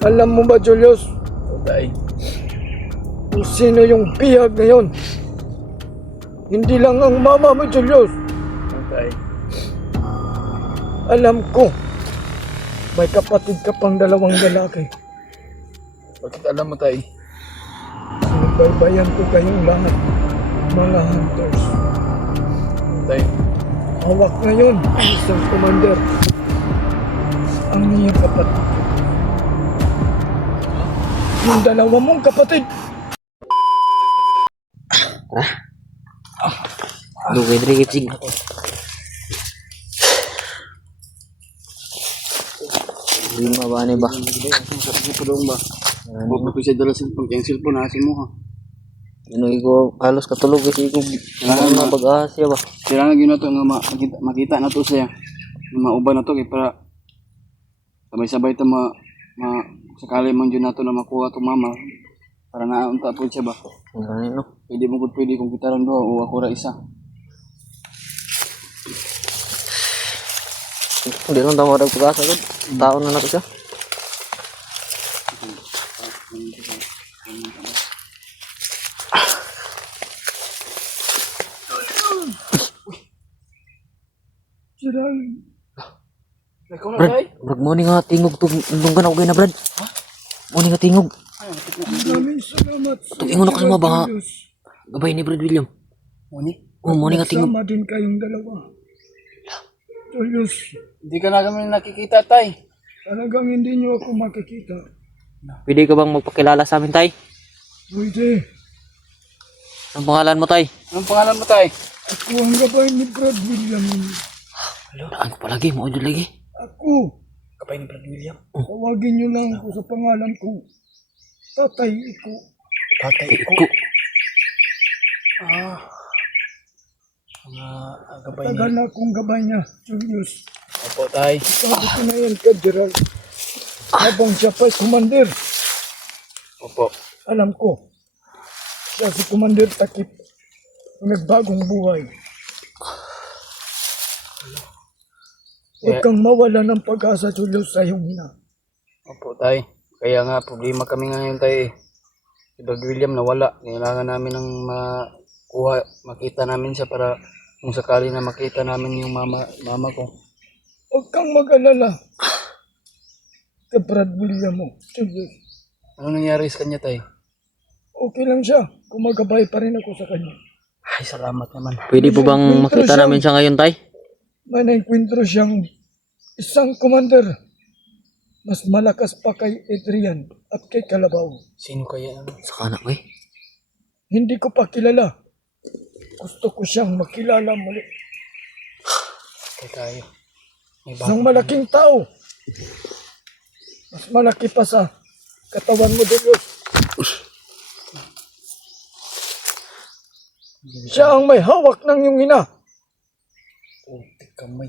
Alam mo ba, Julius, Tay. kung sino yung bihag na yun? Hindi lang ang mama mo, Julius. Tay. Alam ko, may kapatid ka pang dalawang lalaki. Bakit alam mo, Tay? Sinubaybayan ko kayong lahat, mga hunters. Tay. Hawak ngayon, isang commander. Ang iyong kapatid. Yung dalawa mong kapatid. Dugay diri gitsig. Lima ba ni ba? Sa pulong ba? Huwag ko siya dala cellphone. Kaya yung cellphone nasa mo ha. Ano ko halos katulog kasi ko na pag-asya ba. Kailangan yun na ito nga makita na ito siya. Mauban na ito kaya para sabay-sabay ito sakali man dyan na ito na makuha ito mama. Para naunta po siya ba? Ngani no. Pwede mo pwede kung kita lang doon o ako ra isa. Hindi lang tama dag pag-asa gud. Taon na nato siya. Gerald, Ikaw na Brad, Tay? brad mo ni nga tingog tug nunggan ako na brad. Mo ni nga tingog. maraming salamat sa Tugingon ako sa mga baka. Julius. Gabay ni Brad William. Muni? Oh, mo ni nga tingog. Sama din kayong dalawa. Julius, Hindi ka na kami nakikita, Tay. talagang hindi niyo ako makikita. Pwede ka bang magpakilala sa amin, tay? Pwede. Ang pangalan mo, tay? Anong pangalan mo, Tay? Ako ang gabay ni Brad William. Daan ko palagi, mo dyan lagi. Ako, Kapay ni Brad William. tawagin niyo lang ako sa pangalan ko. Tatay Iko. Tatay ko. Ko. Gabay Tagal na akong gabay niya, Julius. Opo, Tay. Sabi ko na yan kay Gerald. Habang siya pa'y commander, Opo. alam ko, siya si Commander Takip. Nagbagong buhay. Huwag kang mawala ng pag-asa, Julius, sa iyong ina. Opo, Tay. Kaya nga, problema kami ngayon, Tay. Si Brad William nawala. Kailangan namin ng makita namin siya para kung sakali na makita namin yung mama ko. Huwag kang mag-alala. Kay Brad William mo, Julius. Ano nangyari sa kanya, Tay? Okay lang siya. Kumagabay pa rin ako sa kanya. Ay, salamat naman. Pwede po bang makita namin siya ngayon, tay? May nainkwentro siyang isang commander. Mas malakas pa kay Adrian at kay Kalabaw. Sino kaya? Sa kanak, eh. Hindi ko pa kilala. Gusto ko siyang makilala muli. Kaya tayo. May Isang malaking tao. Mas malaki pa sa katawan mo, Julius. Siya ang may hawak ng iyong ina. Putik kamay.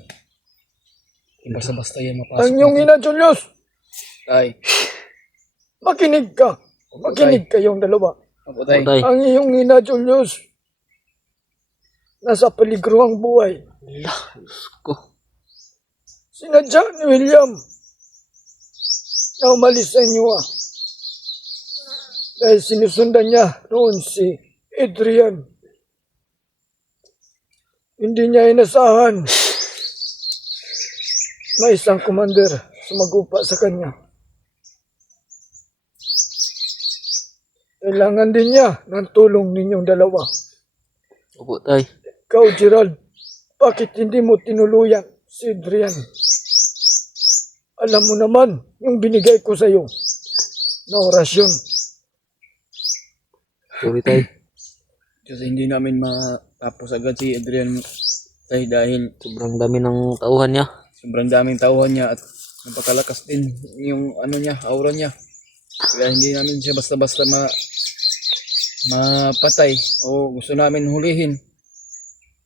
Basta-basta yan mapasok. Ang iyong ina, Julius. Tay. Makinig ka. Makinig kayong dalawa. Opo, Tay. Tay. Ang iyong ina, Julius. Nasa peligro ang buhay. Ko. Sinadya ni William na umalis sa inyo dahil sinusundan niya noon si Adrian. Hindi niya inasahan na isang commander sumagupa sa kanya. Kailangan din niya ng tulong ninyong dalawa. Opo, tay. Ikaw, Gerald, bakit hindi mo tinuluyan si Adrian? Alam mo naman yung binigay ko sa iyo na orasyon. Sorry, tay. Kasi hindi namin matapos agad si Adrian, Tay, dahil Sobrang dami ng tauhan niya. sobrang daming tauhan niya at napakalakas din yung ano niya, aura niya. Kaya hindi namin siya basta-basta mapatay o gusto namin hulihin.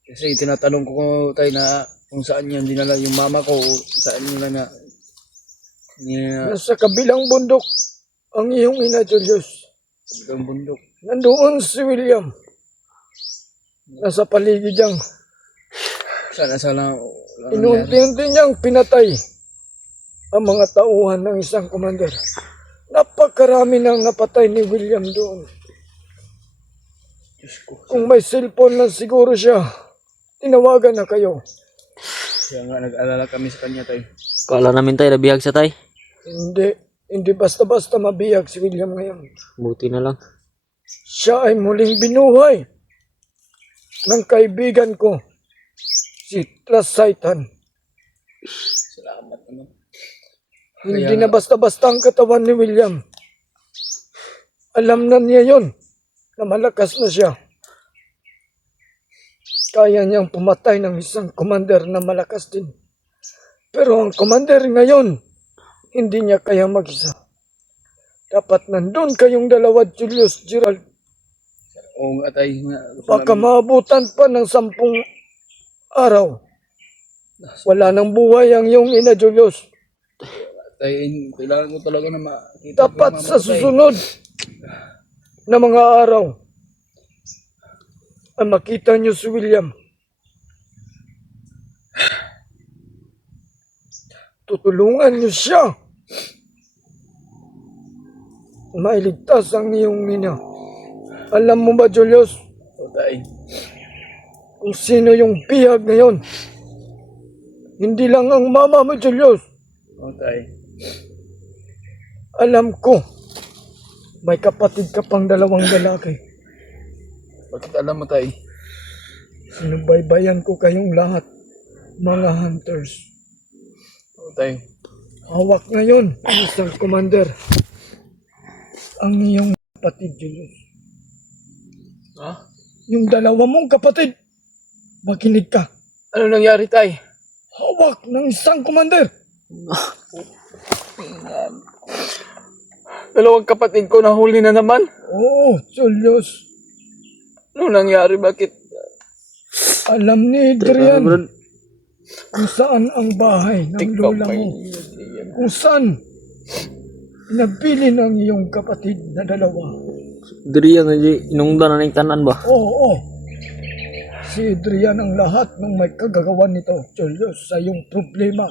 Kasi tinatanong ko, Tay, na kung saan niya dinala yung mama ko o saan nila na Nasa kabilang bundok ang iyong ina, Julius. ang bundok. Nandoon si William. Nasa paligid niyang Sana inunti-unti niyang pinatay ang mga tauhan ng isang commander. napakarami nang napatay ni William doon. Diyos ko. Kung may cellphone lang siguro siya, tinawagan na kayo. Kaya nga nag-alala kami sa kanya tay. Kala namin tay, nabihag sa tay. Hindi basta-basta mabiyag si William ngayon. Buti na lang. Siya ay muling binuhay ng kaibigan ko, si Trasaitan. Salamat naman. Hindi na basta-basta ang katawan ni William. Alam na niya yon na malakas na siya. Kaya niyang pumatay ng isang commander na malakas din. Pero ang commander ngayon, hindi niya kaya mag-isa. Dapat nandun kayong dalawa, Julius Gerald. Oo nga tay. Baka maabutan pa ng 10 araw. Wala nang buhay ang iyong ina, Julius. Tay, kailangan ko talaga na makita. Dapat sa susunod na mga araw ay makita niyo si William. Tutulungan niyo siya. Mailigtas ang iyong ina. Alam mo ba, Julius, O tay. kung sino yung bihag ngayon? Hindi lang ang mama mo, Julius. O tay. Alam ko, may kapatid ka pang 2 lalaki. Bakit alam mo tay? Sinubaybayan ko kayong lahat, mga hunters. O tay. Hawak ngayon ang isang commander. Ang iyong kapatid, Julius. Ha? Yung 2 mong kapatid, makinig ka. Ano nangyari tay? Hawak ng isang commander. 2 kapatid ko nahuli na naman. Oo, Julius. Ano nangyari? Bakit? Alam ni Adrian Brad, kung saan ang bahay ng lola mo. Kung saan pinabili ng iyong kapatid na 2. diri ang inungdan na ng tanan ba? Oo. Si Adrian ang lahat ng may kagagawan nito, Julius, sa iyong problema.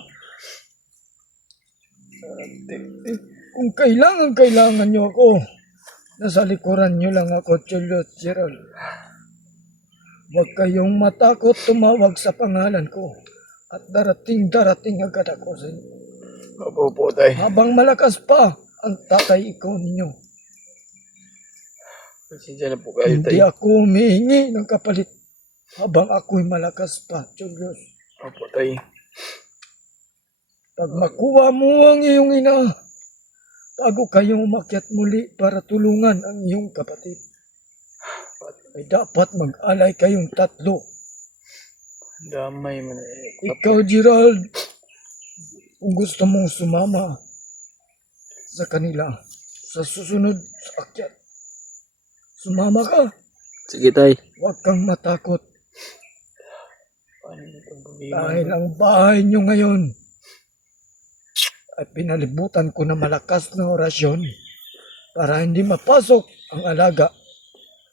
Kung kailangan niyo ako, nasa likuran niyo lang ako, Julius Gerald. Huwag kayong matakot tumawag sa pangalan ko at darating agad ako sa inyo. Opo tay. Habang malakas pa ang tatay ikaw ninyo. Pasensya na po kayo Hindi tay. ako humihingi ng kapalit habang ako'y malakas pa, Julius. Opo tay. Pag makuha mo ang iyong ina, bago kayong umakyat muli para tulungan ang iyong kapatid, ay dapat mag-alay kayong 3. Damay man eh. Ikaw, Gerald, kung gusto mong sumama sa kanila sa susunod sa akyat, sumama ka. Sige tay. Huwag kang matakot Paano itong problema? dahil ang bahay niyo ngayon ay pinalibutan ko na malakas na orasyon para hindi mapasok ang alaga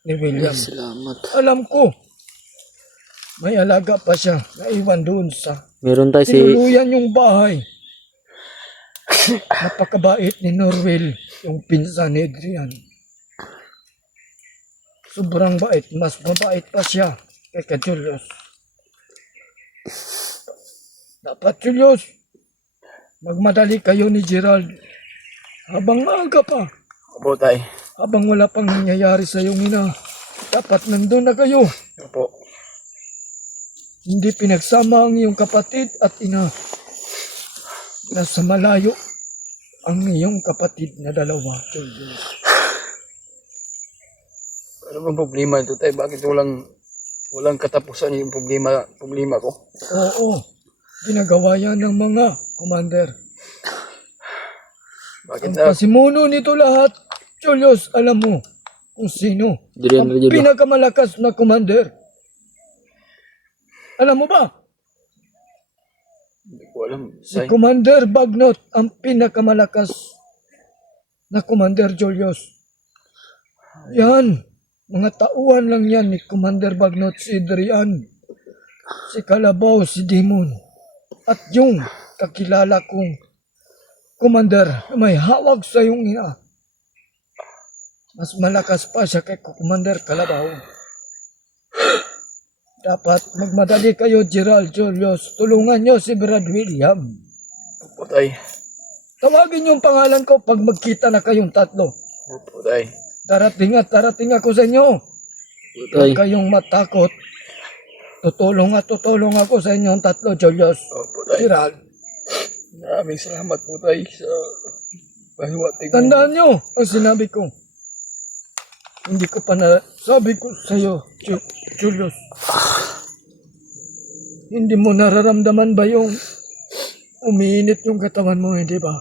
ni William. Salamat. Alam ko, may alaga pa siya na iwan doon sa Meron tay si tinuluyan yung bahay. Napakabait ni Norwell, yung pinsan ni Adrian. Sobrang bait, mas mabait pa siya kay Julius. Dapat, Julius, magmadali kayo ni Gerald habang maaga pa. Opo tay. Habang wala pang nangyayari sa iyong ina, dapat nandun na kayo. Opo. Hindi pinagsama ang iyong kapatid at ina. Nasa malayo ang iyong kapatid na 2. Julius. Ano bang problema ito tay? Bakit walang katapusan yung problema ko? Oo, ginagawa yan ng mga commander. Bakit Ang na? pasimuno nito lahat, Julius, alam mo kung sino diri ang ang pinakamalakas na commander. Alam mo ba? Hindi ko alam. Si Tay. Commander Bagnot ang pinakamalakas na commander, Julius. Yan, mga tauhan lang yan ni Commander Bagnot, si Adrian, si Kalabaw, si Demon, at yung kakilala kong commander na may hawak sa iyong ina. Mas malakas pa siya kay Commander Kalabaw. Dapat magmadali kayo, Gerald Julius. Tulungan nyo si Brad William. Opo, tay. Tawagin yung pangalan ko pag magkita na kayong tatlo. Opo, tay. Darating at darating ako sa inyo. Tay. Huwag kayong matakot. Tutulong ako sa inyong tatlo, Julius. Opo, tay. Gerald. Maraming salamat po, tay, sa pahiwatig mo. Tandaan nyo ang sinabi ko. Hindi ko pa na sabi ko sa iyo, Julius. Hindi mo nararamdaman ba yung umiinit yung katawan mo, hindi ba?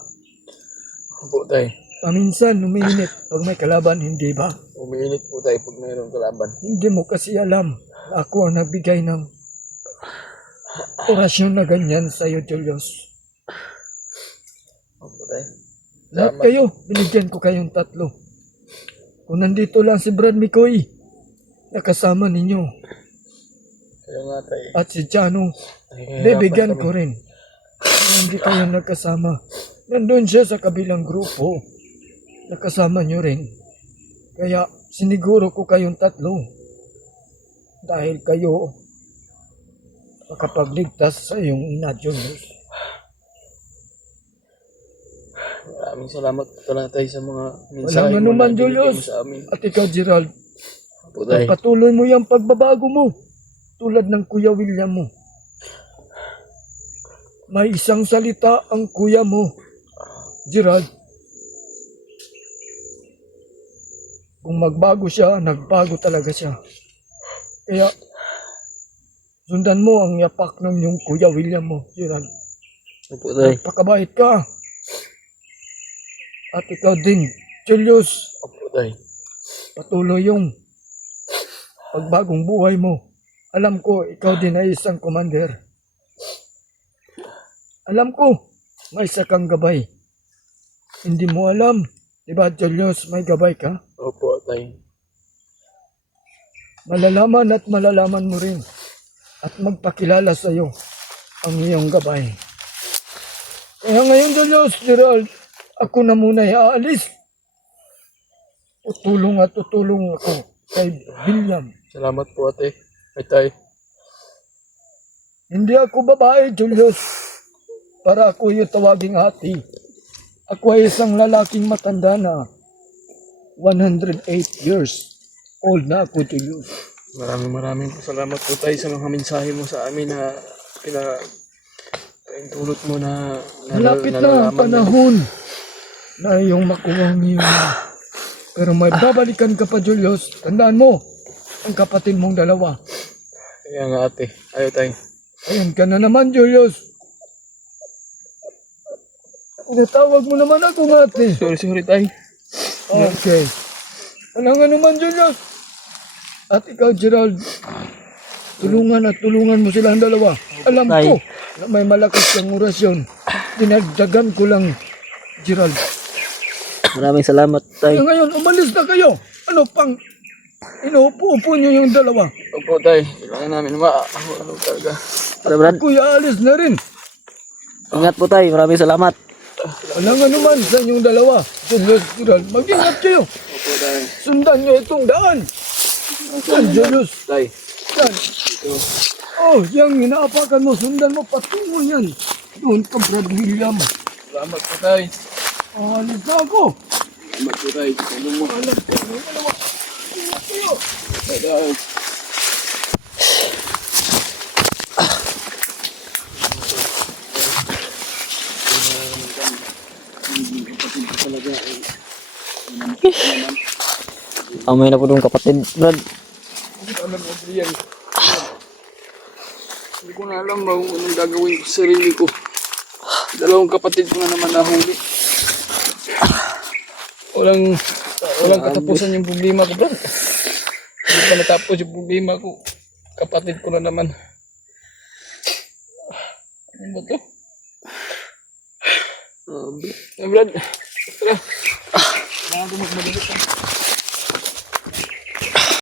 Opo, tay. Paminsan umiinit pag may kalaban, hindi ba? Umiinit po, tay, pag mayroong kalaban. Hindi mo kasi alam na ako ang nagbigay ng orasyon na ganyan sa iyo, Julius. Opo, tay. Lahat kayo, binigyan ko kayong tatlo. Kung nandito lang si Brad Mikoy, nakasama ninyo. Kaya nga, tay. At si Jano, Nahihirapan bibigyan kami. ko rin. Kung hindi kayo nagkasama, nandun siya sa kabilang grupo. Nakasama nyo rin. Kaya siniguro ko kayong tatlo. Dahil kayo makapagligtas sa iyong ina, Julius. Maraming salamat po talaga, tay, sa mga mensahe Walang mo anuman, na binigay Julius. mo sa amin. At ikaw, Gerald, Opo, tay. patuloy mo yung pagbabago mo. Tulad ng Kuya William mo. May isang salita ang kuya mo, Gerald. Kung magbago siya, nagbago talaga siya. Kaya, sundan mo ang yapak ng yung Kuya William mo, Gerald. Opo, tay. Pakabait ka. At ikaw din, Julius, Opo, tay. patuloy yung pagbagong buhay mo. Alam ko, ikaw din ay isang commander. Alam ko, may isa kang gabay. Hindi mo alam, di ba, Julius, may gabay ka? Opo, tay. Malalaman at malalaman mo rin at magpakilala sa iyo ang iyong gabay. Kaya ngayon, Julius, Gerald, ako na muna aalis. Tutulong ako kay William. Salamat po, ate. Ay, tay. Hindi ako babae, Julius, para ako yung tawaging ati. Ako ay isang lalaking matanda na 108 years old na ako, Julius. Maraming po salamat po, tay, sa mga mensahe mo sa amin na pinatulot mo na Malapit na ang panahon na iyong makuha ang iyong. Pero may babalikan ka pa, Julius. Tandaan mo, ang kapatid mong dalawa. Kaya nga, ate. Ayaw, tay. Ayan ka na naman, Julius. Tinatawag mo naman ako, ate. Sorry, tay. Okay. Walang anuman, Julius. At ikaw, Gerald, tulungan mo silang dalawa. Alam ko na may malakas kang orasyon. Dinagdagan ko lang, Gerald. Maraming salamat, tay. Kaya ngayon, umalis na kayo. Ano pang inuupo-upo niyo yung dalawa? Opo, tay. Kailangan namin ano talaga. Tara, Brad. Kuya, alis na rin. Ingat po, tay. Maraming salamat. Walang anuman sa inyong dalawa. Julius, Gerald, mag-ingat kayo. Opo, tay. Sundan niyo itong daan. Yan, Julius. Tay. Yan. Oh, yung inaapakan mo, sundan mo, patungo yan. Doon ka, Brad William. Salamat po, tay. Alis na ako. Salamat po, tay. Tulong mo. Alam ko, yung dalawa. Ingat kayo. Tay. Amoy na po nung kapatid, Brad. Alam mo, Brian. Hindi ko na alam kung anong gagawin ko sa sarili ko. Dalawang kapatid ko na naman nahuli. Walang katapusan yung problema ko, Brad. Hindi pa natapos yung problema ko. Kapatid ko na naman. Ano ba to? Brad. Tara. Kailangan ko magmadali.